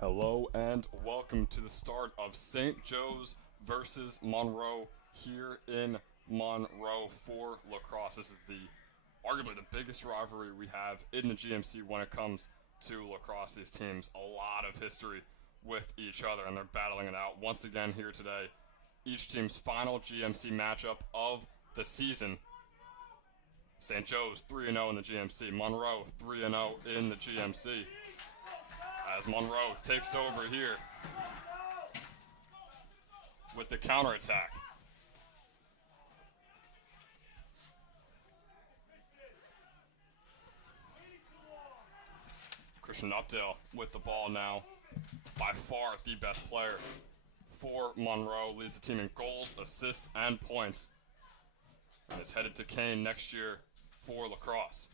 Hello and welcome to the start of St. Joe's versus Monroe here in Monroe for lacrosse. This is arguably the biggest rivalry we have in the GMC when it comes to lacrosse. These teams, a lot of history with each other, and they're battling it out once again here today. Each team's final GMC matchup of the season. St. Joe's 3-0 in the GMC. Monroe 3-0 in the GMC. As Monroe takes over here with the counterattack. Christian Updale with the ball now. By far the best player for Monroe. Leads the team in goals, assists, and points. And is headed to Kane next year for lacrosse.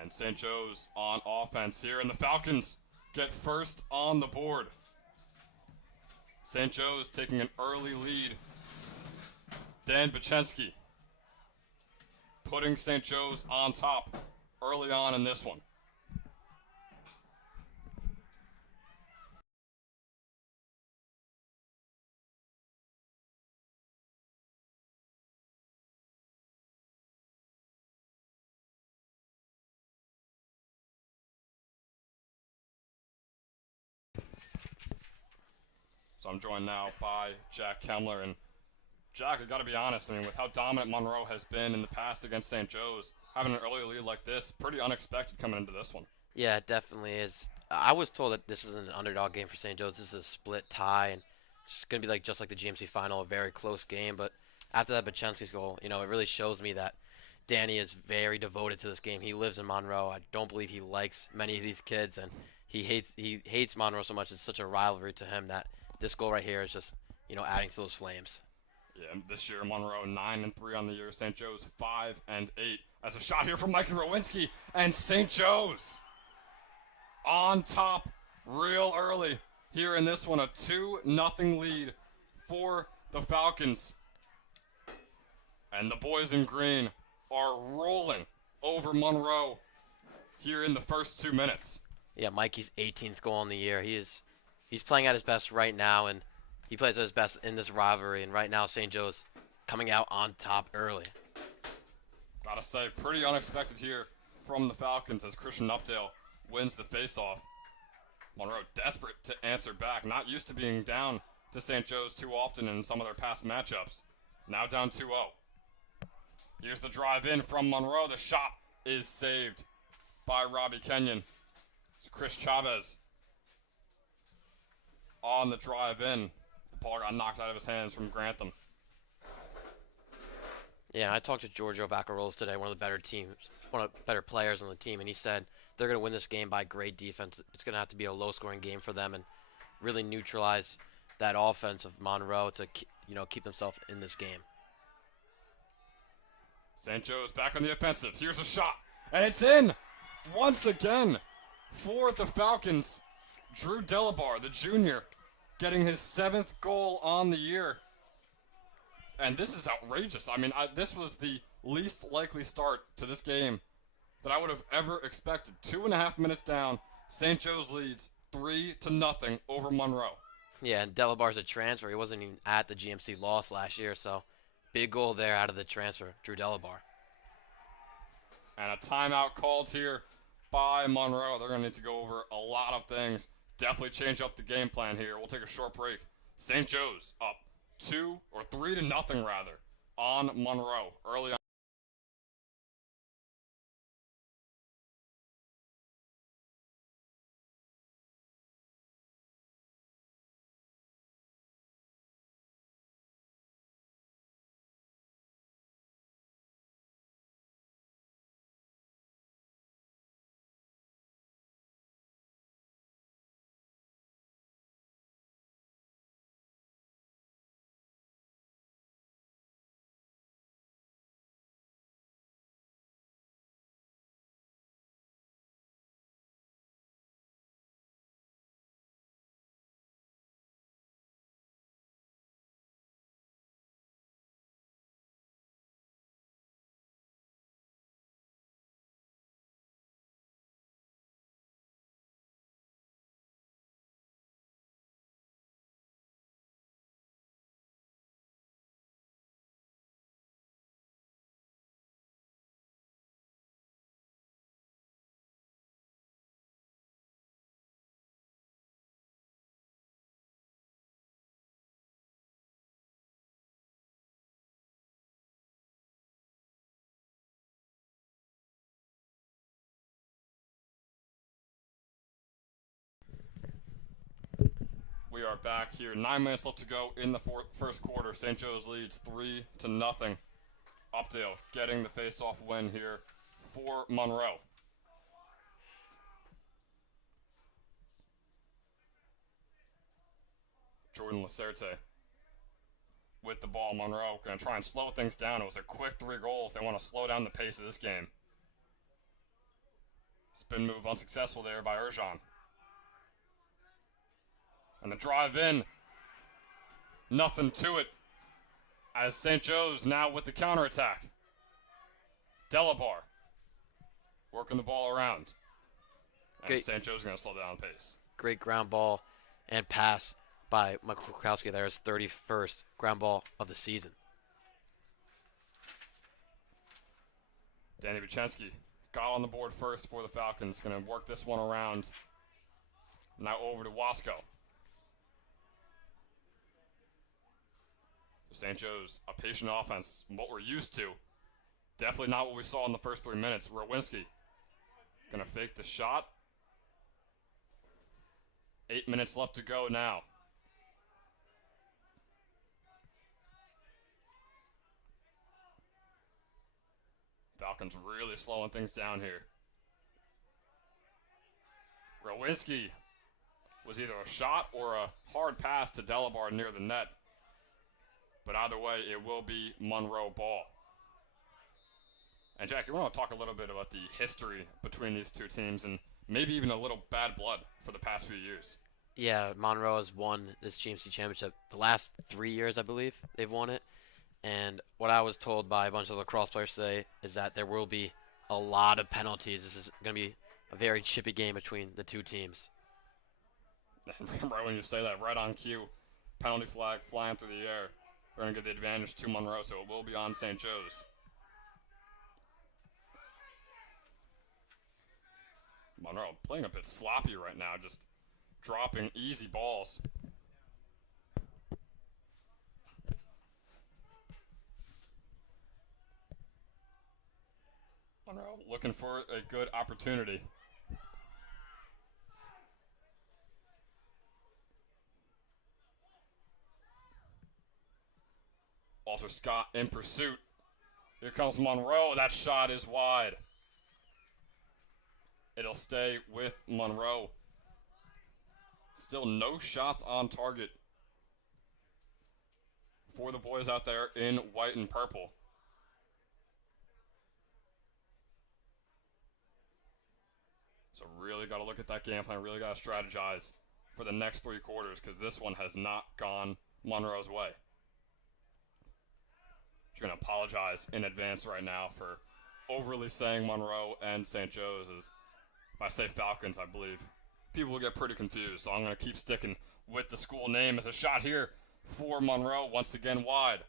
And St. Joe's on offense here, and the Falcons get first on the board. St. Joe's taking an early lead. Dan Bachensky putting St. Joe's on top early on in this one. So I'm joined now by Jack Kemler. And Jack, I gotta be honest, I mean, with how dominant Monroe has been in the past against St. Joe's, having an early lead like this, pretty unexpected coming into this one. Yeah, it definitely is. I was told that this is an underdog game for St. Joe's. This is a split tie, and it's going to be like just like the GMC final, a very close game. But after that Bachensky's goal, it really shows me that Danny is very devoted to this game. He lives in Monroe. I don't believe he likes many of these kids, and he hates Monroe so much. It's such a rivalry to him that this goal right here is just adding to those flames. Yeah, this year Monroe 9-3 on the year. St. Joe's 5-8. As a shot here from Mikey Rowinski, and St. Joe's on top real early here in this one. A 2-0 lead for the Falcons. And the boys in green are rolling over Monroe here in the first 2 minutes. Yeah, Mikey's 18th goal in the year. He's playing at his best right now, and he plays at his best in this rivalry. And right now, St. Joe's coming out on top early. Gotta say, pretty unexpected here from the Falcons as Christian Updale wins the faceoff. Monroe desperate to answer back, not used to being down to St. Joe's too often in some of their past matchups. Now down 2-0. Here's the drive in from Monroe. The shot is saved by Robbie Kenyon. It's Chris Chavez on the drive in. The ball got knocked out of his hands from Grantham. Yeah, I talked to Giorgio Vaccarolas today, one of the better players on the team, and he said they're going to win this game by great defense. It's going to have to be a low-scoring game for them and really neutralize that offense of Monroe to keep themselves in this game. St. Joe's back on the offensive. Here's a shot, and it's in once again for the Falcons. Drew Delabar, the junior, getting his 7th goal on the year. And this is outrageous. I mean, this was the least likely start to this game that I would have ever expected. 2.5 minutes down, St. Joe's leads 3-0 over Monroe. Yeah, and Delabar's a transfer. He wasn't even at the GMC loss last year, so big goal there out of the transfer, Drew Delabar. And a timeout called here by Monroe. They're going to need to go over a lot of things. Definitely change up the game plan here. We'll take a short break. St. Joe's up 3-0 rather on Monroe early on. We are back here. 9 minutes left to go in the first quarter. St. Joe's leads 3-0. Updale getting the face-off win here for Monroe. Jordan Lacerte with the ball. Monroe going to try and slow things down. It was a quick 3 goals. They want to slow down the pace of this game. Spin move unsuccessful there by Erjan. And the drive in. Nothing to it. As St. Joe's now with the counterattack. Delabar working the ball around. And St. Joe's going to slow down the pace. Great ground ball and pass by Michael Kukowski. There is 31st ground ball of the season. Danny Buchensky got on the board first for the Falcons. Going to work this one around. Now over to Wasco. St. Joe's, a patient offense, what we're used to. Definitely not what we saw in the first 3 minutes. Rowinski going to fake the shot. 8 minutes left to go now. Falcons really slowing things down here. Rowinski was either a shot or a hard pass to Delabar near the net. But either way, it will be Monroe ball. And Jack, you want to talk a little bit about the history between these two teams and maybe even a little bad blood for the past few years. Yeah, Monroe has won this GMC championship the last 3 years, I believe they've won it. And what I was told by a bunch of lacrosse players today is that there will be a lot of penalties. This is going to be a very chippy game between the two teams. Right when you say that, right on cue, penalty flag flying through the air. They're going to give the advantage to Monroe, so it will be on St. Joe's. Monroe playing a bit sloppy right now, just dropping easy balls. Monroe looking for a good opportunity. Walter Scott in pursuit. Here comes Monroe. That shot is wide. It'll stay with Monroe. Still no shots on target for the boys out there in white and purple. So really got to look at that game plan. Really got to strategize for the next 3 quarters because this one has not gone Monroe's way. I'm going to apologize in advance right now for overly saying Monroe and St. Joe's. As if I say Falcons, I believe people will get pretty confused. So I'm going to keep sticking with the school name. As a shot here for Monroe, once again wide.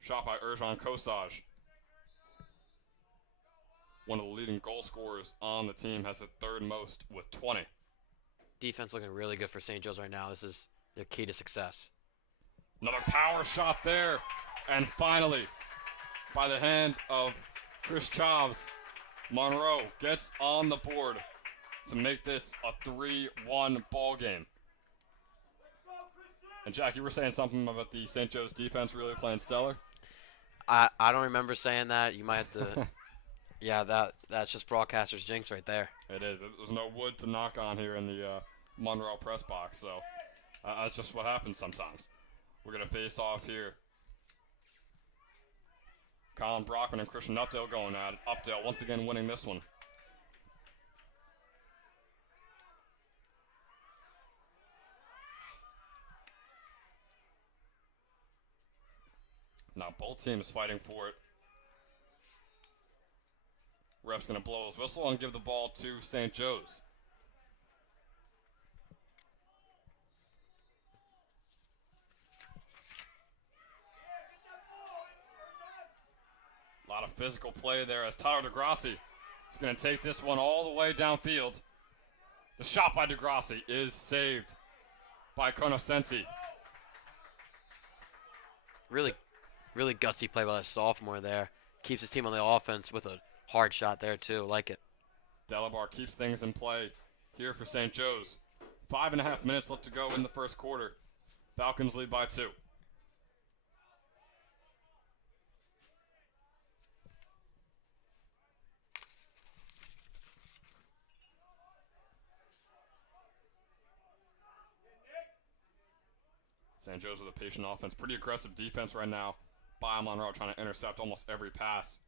Shot by Erjan Kosaj. One of the leading goal scorers on the team, has the 3rd most with 20. Defense looking really good for St. Joe's right now. This is their key to success. Another power shot there. And finally, by the hand of Chris Chavs, Monroe gets on the board to make this a 3-1 ball game. And Jack, you were saying something about the St. Joe's defense really playing stellar? I don't remember saying that. You might have to. Yeah, that's just broadcaster's jinx right there. It is. There's no wood to knock on here in the Monroe press box, so that's just what happens sometimes. We're going to face off here. Colin Brockman and Christian Updale going at it. Updale once again winning this one. Now both teams fighting for it. Ref's going to blow his whistle and give the ball to St. Joe's. A lot of physical play there as Tyler DeGrassi is going to take this one all the way downfield. The shot by DeGrassi is saved by Conoscenti. Really gutsy play by the sophomore there. Keeps his team on the offense with a hard shot there too. Like it. Delabar keeps things in play here for St. Joe's. 5.5 minutes left to go in the first quarter. Falcons lead by 2. St. Joe's with a patient offense. Pretty aggressive defense right now by Monroe, trying to intercept almost every pass.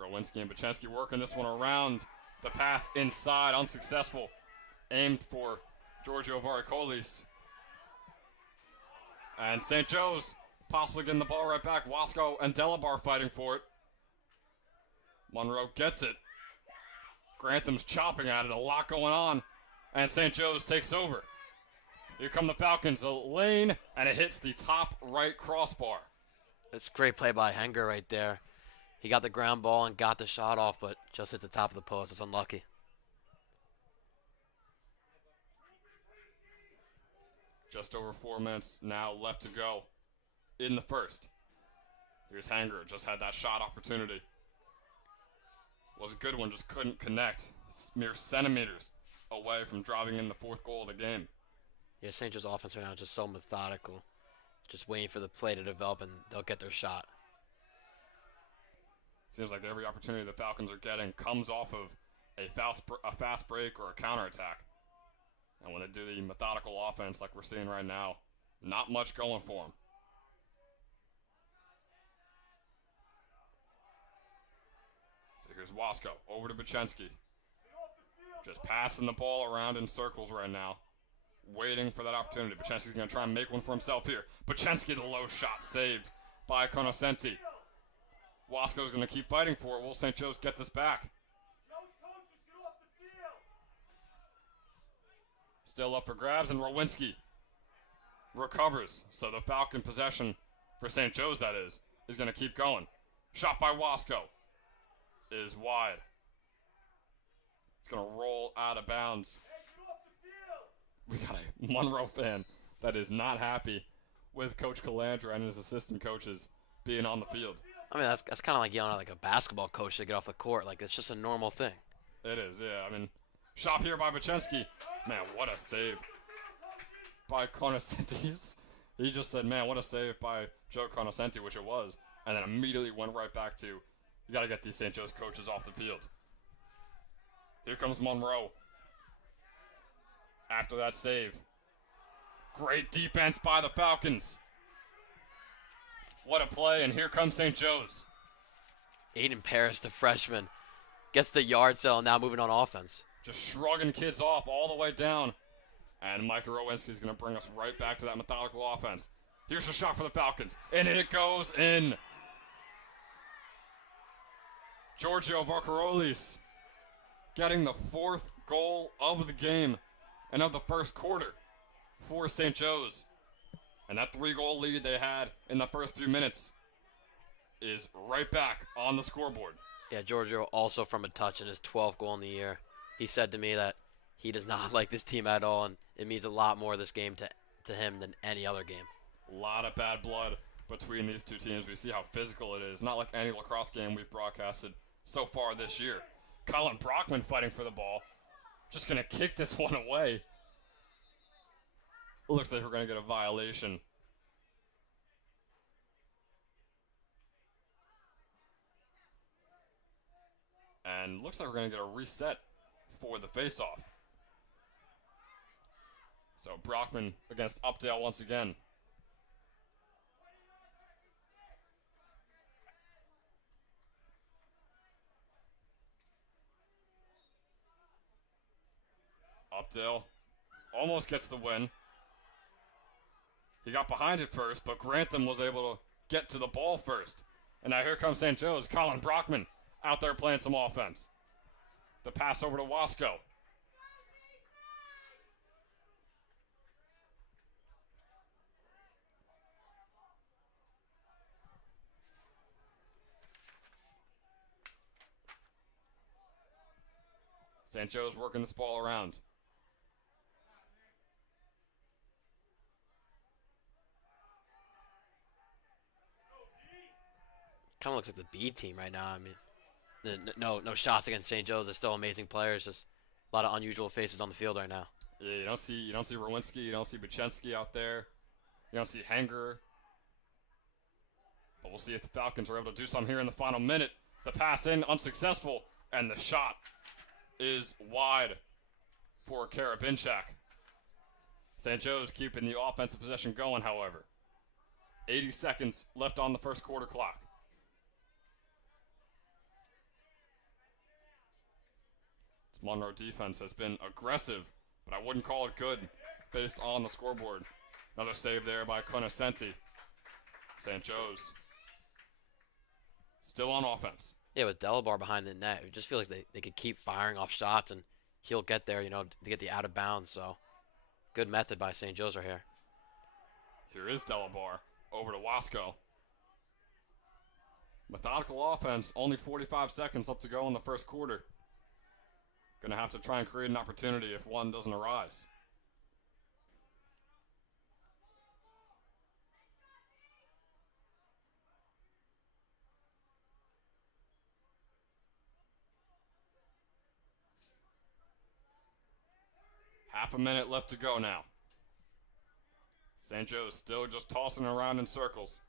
Rowinski and Bachensky working this one around. The pass inside, unsuccessful. Aimed for Giorgio Varicolis. And St. Joe's possibly getting the ball right back. Wasco and Delabar fighting for it. Monroe gets it. Grantham's chopping at it, a lot going on. And St. Joe's takes over. Here come the Falcons, a lane, and it hits the top right crossbar. It's a great play by Henger right there. He got the ground ball and got the shot off, but just hit the top of the post. It's unlucky. Just over 4 minutes now left to go in the first. Here's Henger, just had that shot opportunity. Was a good one, just couldn't connect. Mere centimeters away from driving in the 4th goal of the game. Yeah, St. Joe's offense right now is just so methodical. Just waiting for the play to develop and they'll get their shot. Seems like every opportunity the Falcons are getting comes off of a fast break or a counterattack. And when they do the methodical offense like we're seeing right now, not much going for them. So here's Wasco, over to Bachensky. Just passing the ball around in circles right now. Waiting for that opportunity. Bachensky's going to try and make one for himself here. Bachensky, the low shot saved by Conoscenti. Wasco's going to keep fighting for it. Will St. Joe's get this back? Still up for grabs, and Rowinski recovers. So the Falcon possession for St. Joe's, that is going to keep going. Shot by Wasco is wide. It's going to roll out of bounds. We got a Monroe fan that is not happy with Coach Calandra and his assistant coaches being on the field. I mean, that's kind of like yelling at like a basketball coach to get off the court. Like, it's just a normal thing. It is, yeah. I mean, shot here by Bachensky. Man, what a save by Conoscenti. He just said, man, what a save by Joe Conoscenti, which it was. And then immediately went right back to, you got to get these St. Joe's coaches off the field. Here comes Monroe. After that save. Great defense by the Falcons. What a play, and here comes St. Joe's. Aiden Paris, the freshman, gets the yard sale, now moving on offense. Just shrugging kids off all the way down. And Micah Rowinski is going to bring us right back to that methodical offense. Here's a shot for the Falcons, and it goes in. Giorgio Varcarolis getting the 4th goal of the game and of the first quarter for St. Joe's. And that 3-goal lead they had in the first few minutes is right back on the scoreboard. Yeah, Giorgio also from a touch in his 12th goal in the year. He said to me that he does not like this team at all, and it means a lot more this game to him than any other game. A lot of bad blood between these two teams. We see how physical it is. Not like any lacrosse game we've broadcasted so far this year. Colin Brockman fighting for the ball. Just going to kick this one away. Looks like we're going to get a violation. And looks like we're going to get a reset for the faceoff. So Brockman against Updale once again. Updale almost gets the win. He got behind it first, but Grantham was able to get to the ball first. And now here comes St. Joe's. Colin Brockman out there playing some offense. The pass over to Wasco. St. Joe's working this ball around. Kind of looks like the B team right now. I mean, No shots against St. Joe's. They're still amazing players. Just a lot of unusual faces on the field right now. Yeah, you don't see Rowinski, you don't see Bachensky out there, you don't see Hanger. But we'll see if the Falcons are able to do something here in the final minute. The pass in, unsuccessful, and the shot is wide for Karabinchak. St. Joe's keeping the offensive possession going, however. 80 seconds left on the first quarter clock. This Monroe defense has been aggressive, but I wouldn't call it good based on the scoreboard. Another save there by Conoscenti. St. Joe's still on offense. Yeah, with Delabar behind the net, it just feels like they could keep firing off shots and he'll get there, to get the out of bounds. So good method by St. Joe's right here. Here is Delabar over to Wasco. Methodical offense, only 45 seconds left to go in the first quarter. Gonna have to try and create an opportunity if one doesn't arise. Half a minute left to go now. St. Joe's still just tossing around in circles.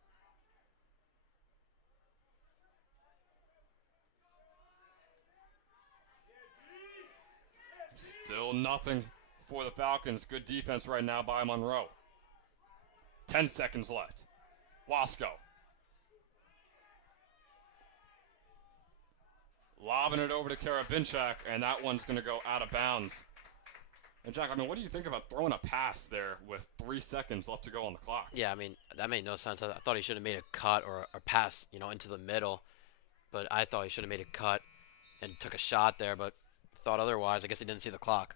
Still nothing for the Falcons. Good defense right now by Monroe. 10 seconds left. Wasco. Lobbing it over to Karabinchak, and that one's going to go out of bounds. And Jack, what do you think about throwing a pass there with 3 seconds left to go on the clock? Yeah, that made no sense. I thought he should have made a cut or a pass, into the middle. But I thought he should have made a cut and took a shot there, but thought otherwise. I guess he didn't see the clock.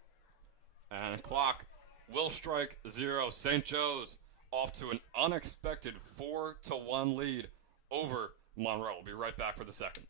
And clock will strike 0. St. Joe's off to an unexpected 4-1 lead over Monroe. We'll be right back for the second.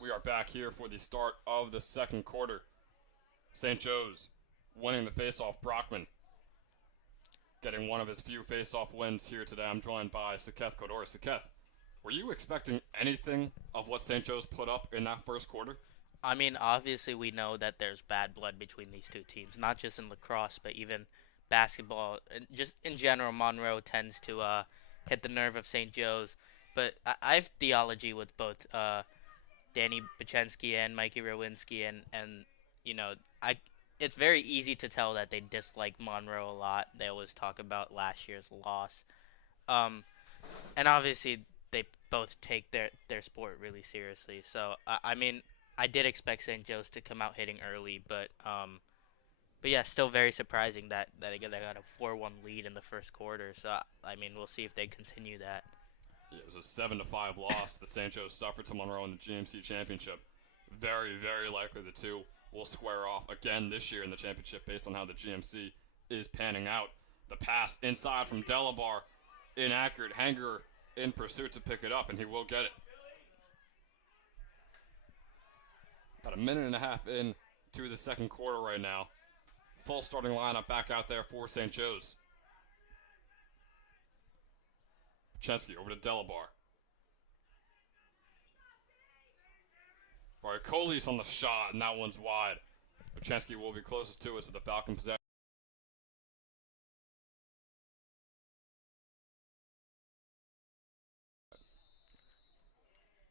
We are back here for the start of the second quarter. St. Joe's winning the faceoff. Brockman getting one of his few faceoff wins here today. I'm joined by Saketh Kodor. Saketh, were you expecting anything of what St. Joe's put up in that first quarter? Obviously we know that there's bad blood between these two teams, not just in lacrosse, but even basketball. And just in general, Monroe tends to hit the nerve of St. Joe's. But I have theology with both Danny Bachensky and Mikey Rowinski, and you know, I it's very easy to tell that they dislike Monroe a lot. They always talk about last year's loss. Um, and obviously they both take their sport really seriously. So I did expect St. Joe's to come out hitting early, but yeah, still very surprising that they got a 4-1 lead in the first quarter. So we'll see if they continue that. It was a 7-5 loss that St. Joe's suffered to Monroe in the GMC championship. Very, very likely the two will square off again this year in the championship based on how the GMC is panning out. The pass inside from Delabar, inaccurate. Hanger in pursuit to pick it up, and he will get it. About a minute and a half in to the second quarter right now. Full starting lineup back out there for St. Joe's. Chensky over to Delabar. Varikolis on the shot, and that one's wide. Chensky will be closest to it, so the Falcon possession.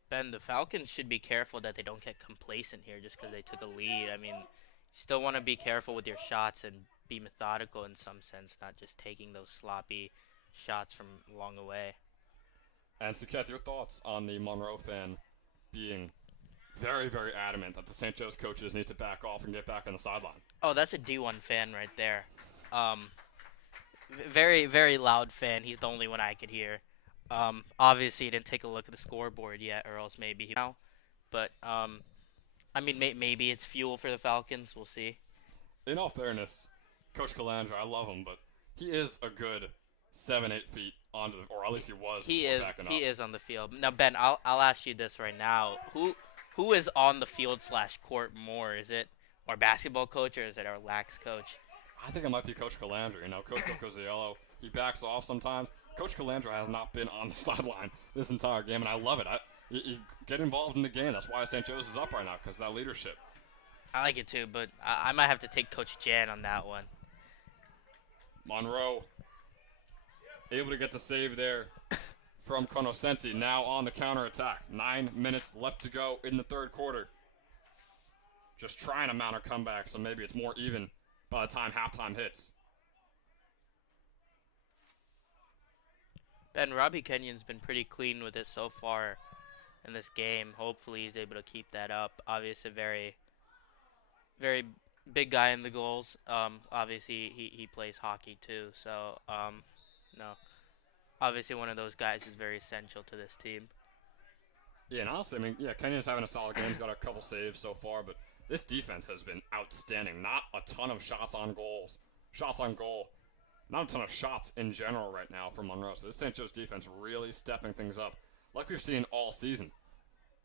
Ben, the Falcons should be careful that they don't get complacent here just because they took a lead. I mean, you still want to be careful with your shots and be methodical in some sense, not just taking those sloppy shots from long away. And Saketh, your thoughts on the Monroe fan being very, very adamant that the St. Joe's coaches need to back off and get back on the sideline? Oh, that's a D1 fan right there. Very, very loud fan. He's the only one I could hear. Obviously, he didn't take a look at the scoreboard yet, or else maybe he now. But I mean, maybe it's fuel for the Falcons. We'll see. In all fairness, Coach Calandra, I love him, but he is a good 7-8 feet onto the, or at least he was. He is. Backing He up. is on the field. Now, Ben, I'll ask you this right now. Who is on the field / court more? Is it our basketball coach or is it our lax coach? I think it might be Coach Calandra. You know, Coach Cocoziello, he backs off sometimes. Coach Calandra has not been on the sideline this entire game, and I love it. You get involved in the game. That's why St. Joe's is up right now, because that leadership. I like it too, but I might have to take Coach Jan on that one. Monroe able to get the save there from Conoscenti. Now on the counterattack. 9 minutes left to go in the third quarter. Just trying to mount a comeback, so maybe it's more even by the time halftime hits. Ben, Robbie Kenyon's been pretty clean with it so far in this game. Hopefully he's able to keep that up. Obviously very, very big guy in the goals. Obviously he plays hockey too. So, no. Obviously one of those guys is very essential to this team. Yeah, and honestly, I mean, yeah, Kenyon's having a solid game. He's got a couple saves so far, but this defense has been outstanding. Not a ton of shots on goal. Not a ton of shots in general right now for Monroe. So this St. Joe's defense really stepping things up like we've seen all season.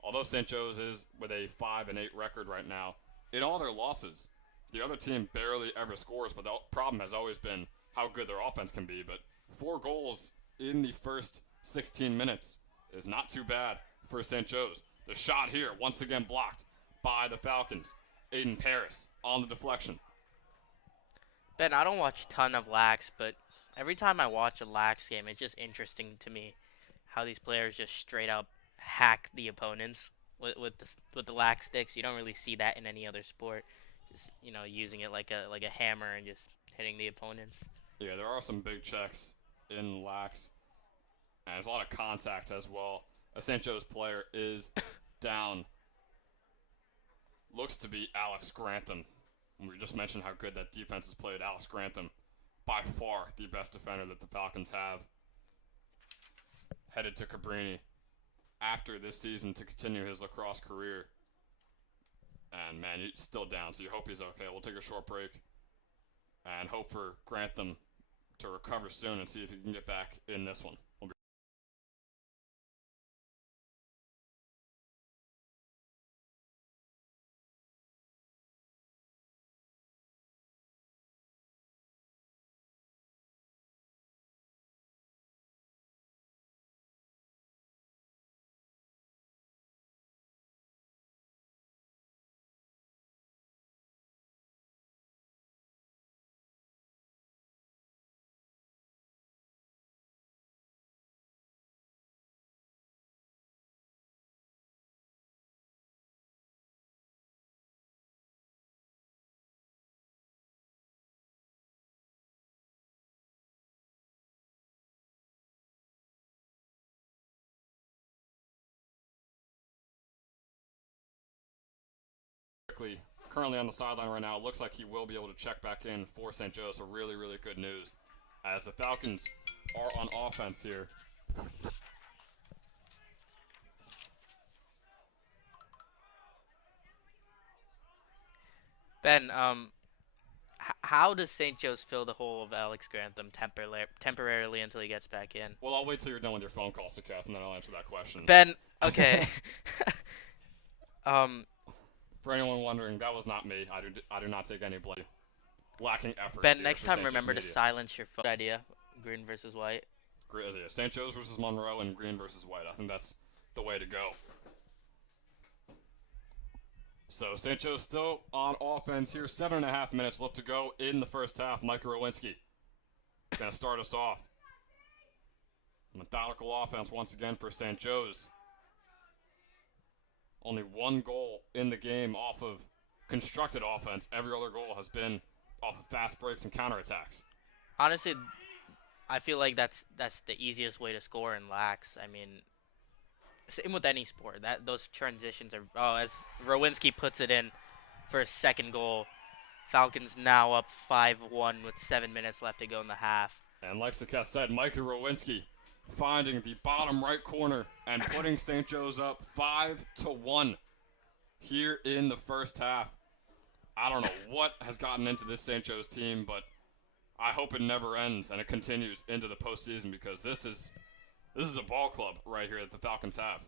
Although St. Joe's is with a 5-8 record right now, in all their losses, the other team barely ever scores, but the problem has always been how good their offense can be. But 4 goals in the first 16 minutes is not too bad for St. Joe's. The shot here, once again blocked by the Falcons. Aiden Paris on the deflection. Ben, I don't watch a ton of Lax, but every time I watch a Lax game, it's just interesting to me how these players just straight up hack the opponents with the Lax sticks. You don't really see that in any other sport. Just, you know, using it like a hammer and just hitting the opponents. Yeah, there are some big checks in Lax, and there's a lot of contact as well. A St. Joe's player is down. Looks to be Alex Grantham. We just mentioned how good that defense has played. Alex Grantham, by far the best defender that the Falcons have. Headed to Cabrini after this season to continue his lacrosse career. And man, he's still down, so you hope he's okay. We'll take a short break and hope for Grantham to recover soon and see if he can get back in this one. Currently on the sideline right now, looks like he will be able to check back in for St. Joe, so really, really good news. As the Falcons are on offense here. Ben, how does St. Joe's fill the hole of Alex Grantham temporarily until he gets back in? Well, I'll wait till you're done with your phone call, Kath, and then I'll answer that question. Ben, okay. um, For anyone wondering, that was not me. I do not take any blame. Lacking effort. Ben, here next for time St. Joe's remember to media. silence your phone. Good idea. Green versus white. St. Joe's versus Monroe and Green versus White. I think that's the way to go. So St. Joe's still on offense here. 7.5 minutes left to go in the first half. Mike Rowinski going to start us off. Methodical offense once again for St. Joe's. Only one goal in the game off of constructed offense. Every other goal has been off of fast breaks and counterattacks. Honestly, I feel like that's the easiest way to score in lax. I mean, same with any sport. Those transitions are. Oh, as Rowinski puts it in for a second goal. Falcons now up 5-1 with 7 minutes left to go in the half. And like Saket said, Mikey Rowinski finding the bottom right corner and putting St. Joe's up 5-1 here in the first half. I don't know what has gotten into this St. Joe's team, but I hope it never ends and it continues into the postseason because this is a ball club right here that the Falcons have.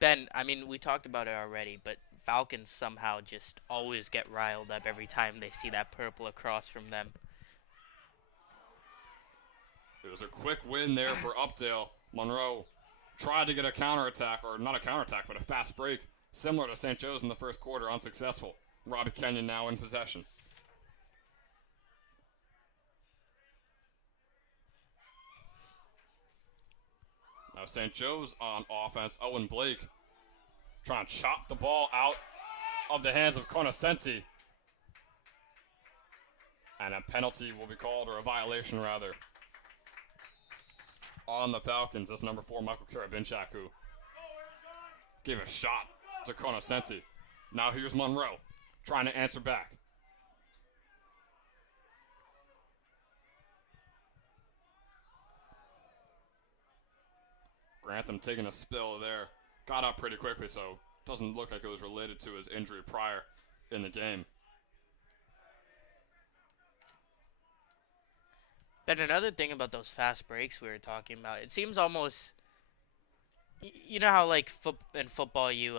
Ben, I mean, we talked about it already, but Falcons somehow just always get riled up every time they see that purple across from them. It was a quick win there for Updale. Monroe tried to get a counterattack, or not a counterattack, but a fast break, similar to St. Joe's in the first quarter, unsuccessful. Robbie Kenyon now in possession. Now St. Joe's on offense. Owen Blake trying to chop the ball out of the hands of Conoscenti. And a penalty will be called, or a violation rather, on the Falcons. That's number 4, Michael Karabinchak, who gave a shot to Conoscenti. Now here's Monroe trying to answer back. Grantham taking a spill there. Got up pretty quickly, so doesn't look like it was related to his injury prior in the game. But another thing about those fast breaks we were talking about, it seems almost, you know how like in football you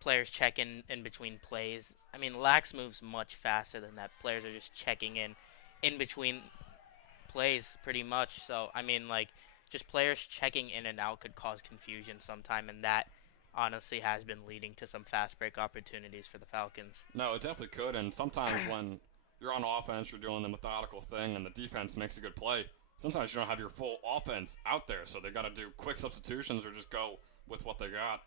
players check in between plays. I mean, lax moves much faster than that. Players are just checking in between plays pretty much. So I mean, like, just players checking in and out could cause confusion sometime, and that honestly has been leading to some fast break opportunities for the Falcons. No, it definitely could, and sometimes when you're on offense, you're doing the methodical thing, and the defense makes a good play. Sometimes you don't have your full offense out there, so they got to do quick substitutions or just go with what they got.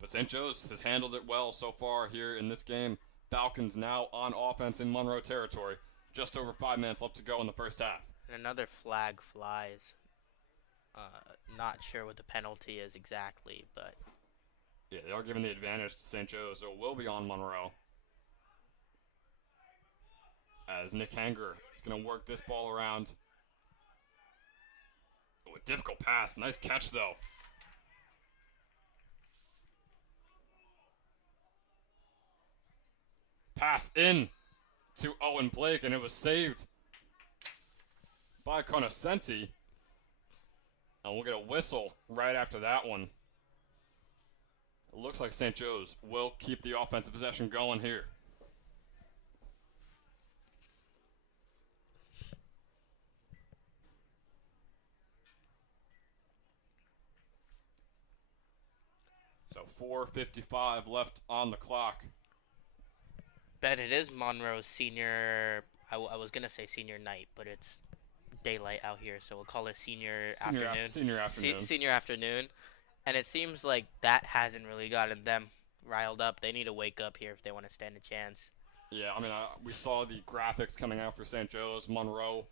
But St. Joe's has handled it well so far here in this game. Falcons now on offense in Monroe territory. Just over 5 minutes left to go in the first half. And another flag flies. Not sure what the penalty is exactly, but yeah, they are giving the advantage to St. Joe's, so it will be on Monroe. As Nick Hanger is going to work this ball around. Oh, a difficult pass. Nice catch, though. Pass in to Owen Blake, and it was saved by Conoscenti. And we'll get a whistle right after that one. It looks like St. Joe's will keep the offensive possession going here. So 4:55 left on the clock. Ben, it is Monroe's senior. I was gonna say senior night, but it's daylight out here, so we'll call it senior afternoon. Senior afternoon. Senior afternoon, and it seems like that hasn't really gotten them riled up. They need to wake up here if they want to stand a chance. Yeah, I mean, we saw the graphics coming out for St. Joe's. Monroe,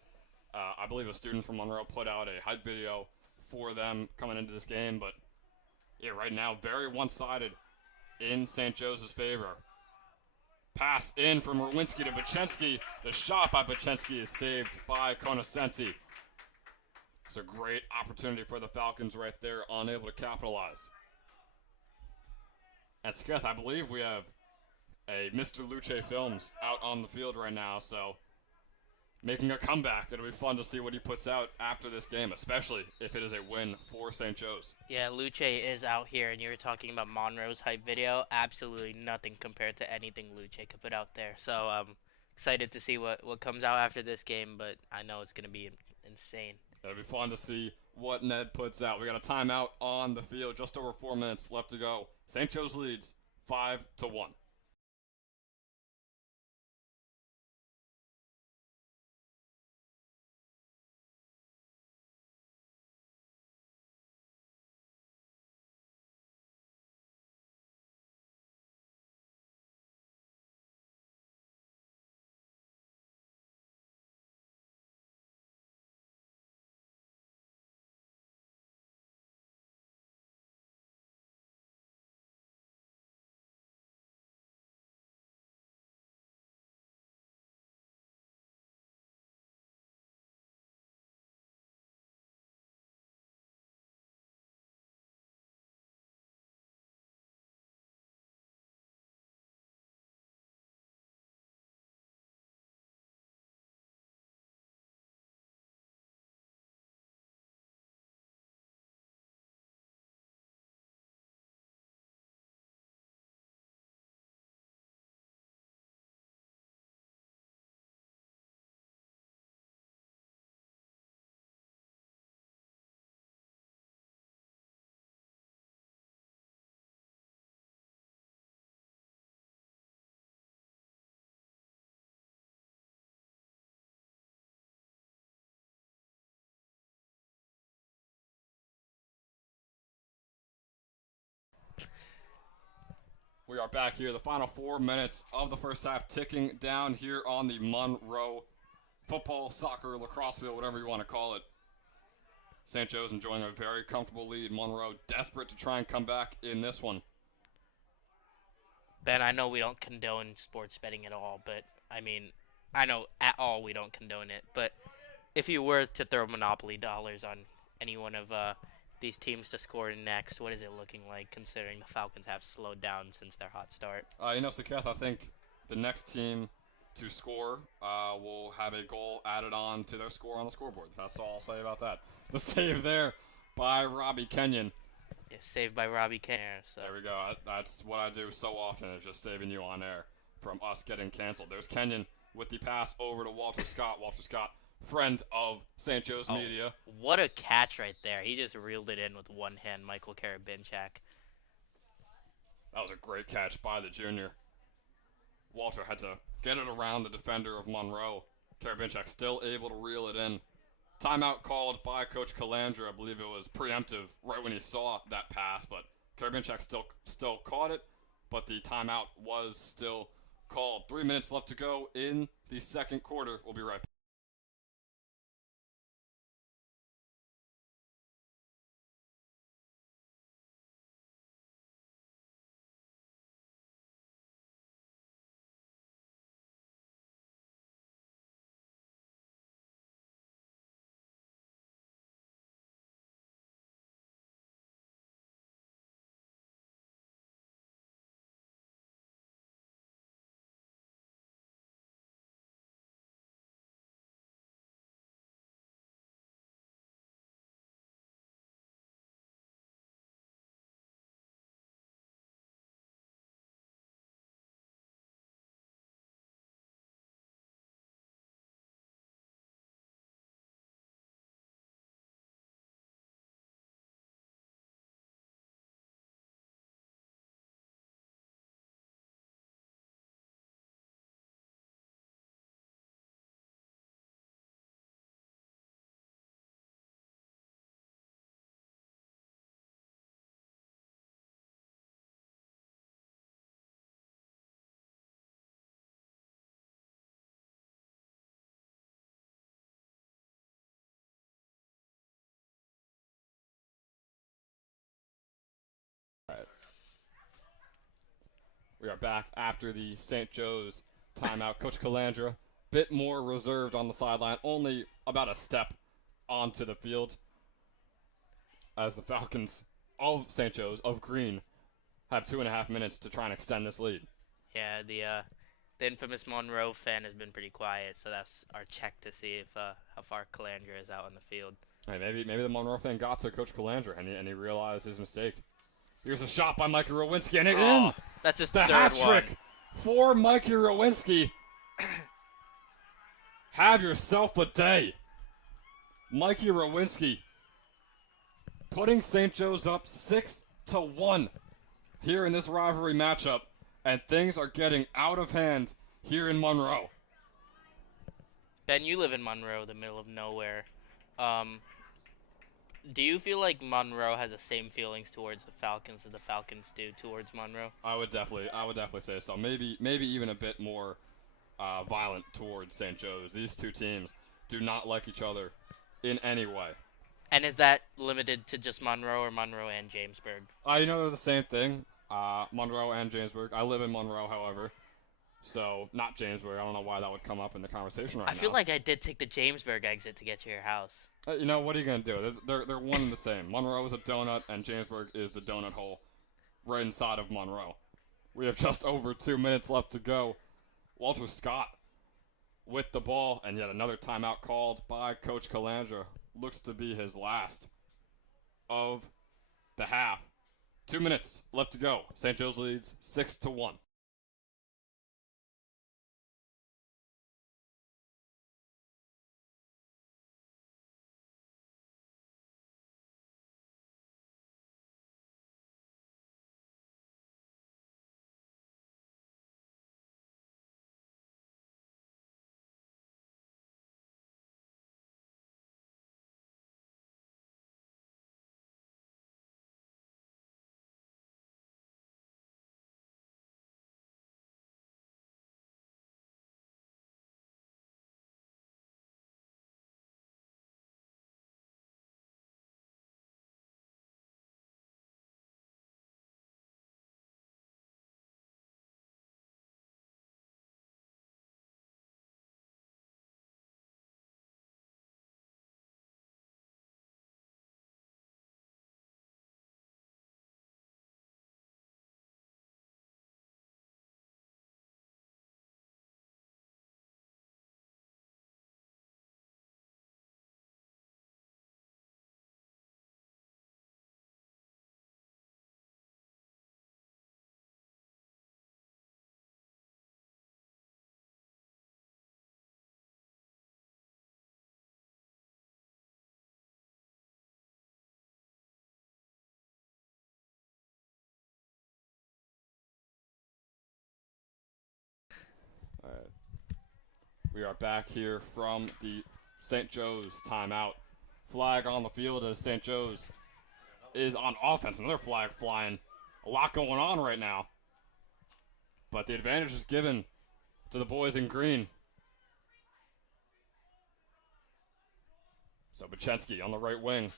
I believe a student from Monroe put out a hype video for them coming into this game, but yeah, right now, very one-sided in St. Joe's' favor. Pass in from Rowinski to Bachensky. The shot by Bachensky is saved by Conoscenti. It's a great opportunity for the Falcons right there, unable to capitalize. And Sketh, I believe we have a Mr. Luce Films out on the field right now, so making a comeback. It'll be fun to see what he puts out after this game, especially if it is a win for St. Joe's. Yeah, Luce is out here, and you were talking about Monroe's hype video. Absolutely nothing compared to anything Luce could put out there. So excited to see what comes out after this game, but I know it's going to be insane. It'll be fun to see what Ned puts out. We got a timeout on the field, just over 4 minutes left to go. St. Joe's leads 5-1. We are back here, the final 4 minutes of the first half ticking down here on the Monroe football, soccer, lacrosse field, whatever you want to call it. St. Joe's enjoying a very comfortable lead. Monroe desperate to try and come back in this one. Ben, I know we don't condone sports betting at all, but I mean, I know at all we don't condone it. But if you were to throw Monopoly dollars on any one of these teams to score next, what is it looking like, considering the Falcons have slowed down since their hot start? Sakath, I think the next team to score will have a goal added on to their score on the scoreboard. That's all I'll say about that. The save there by Robbie Kenyon. Yeah, saved by Robbie Kenyon. So. There we go. That's what I do so often, is just saving you on air from us getting canceled. There's Kenyon with the pass over to Walter Scott. Walter Scott, friend of St. Joe's Media. What a catch right there. He just reeled it in with one hand, Michael Karabinchak. That was a great catch by the junior. Walter had to get it around the defender of Monroe. Karabinchak still able to reel it in. Timeout called by Coach Calandra. I believe it was preemptive right when he saw that pass, but Karabinchak still caught it, but the timeout was still called. 3 minutes left to go in the second quarter. We'll be right back. We are back after the St. Joe's timeout. Coach Calandra, bit more reserved on the sideline, only about a step onto the field, as the Falcons of St. Joe's, of Green, have 2.5 minutes to try and extend this lead. Yeah, the infamous Monroe fan has been pretty quiet, so that's our check to see if how far Calandra is out on the field. Hey, maybe the Monroe fan got to Coach Calandra and he realized his mistake. Here's a shot by Mikey Rowinski and it in. That's his The third hat one. trick for Mikey Rowinski. Have yourself a day. Mikey Rowinski putting St. Joe's up 6-1 here in this rivalry matchup, and things are getting out of hand here in Monroe. Ben, you live in Monroe, the middle of nowhere. Do you feel like Monroe has the same feelings towards the Falcons as the Falcons do towards Monroe? I would definitely say so. Maybe even a bit more violent towards St. Joe's. These two teams do not like each other in any way. And is that limited to just Monroe or Monroe and Jamesburg? You know they're the same thing. Monroe and Jamesburg. I live in Monroe, however. So, not Jamesburg. I don't know why that would come up in the conversation right now. I feel like I did take the Jamesburg exit to get to your house. You know, what are you going to do? They're one and the same. Monroe is a donut, and Jamesburg is the donut hole right inside of Monroe. We have just over 2 minutes left to go. Walter Scott with the ball, and yet another timeout called by Coach Calandra. Looks to be his last of the half. 2 minutes left to go. St. Joe's leads 6-1. All right. We are back here from the St. Joe's timeout. Flag on the field as St. Joe's is on offense. Another flag flying. A lot going on right now. But the advantage is given to the boys in green. So Bachensky on the right wing.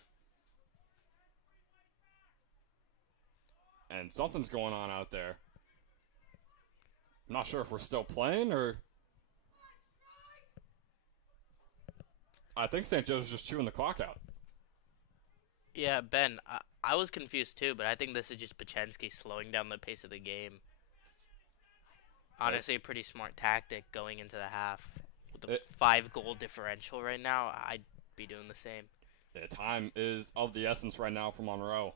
And something's going on out there. I'm not sure if we're still playing or... I think St. Joe's is just chewing the clock out. Yeah, Ben, I was confused too, but I think this is just Bachensky slowing down the pace of the game. Honestly, a pretty smart tactic going into the half. With the 5-goal differential right now, I'd be doing the same. Yeah, time is of the essence right now for Monroe.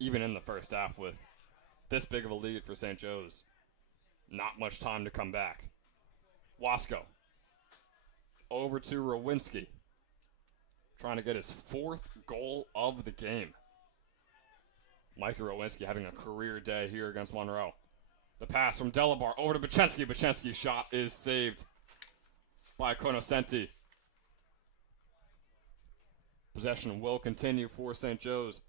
Even in the first half with this big of a lead for St. Joe's. Not much time to come back. Wasco. Over to Rowinski. Trying to get his 4th goal of the game. Mikey Rowinski having a career day here against Monroe. The pass from Delabar over to Bachensky. Bachensky's shot is saved by Conoscenti. Possession will continue for St. Joe's.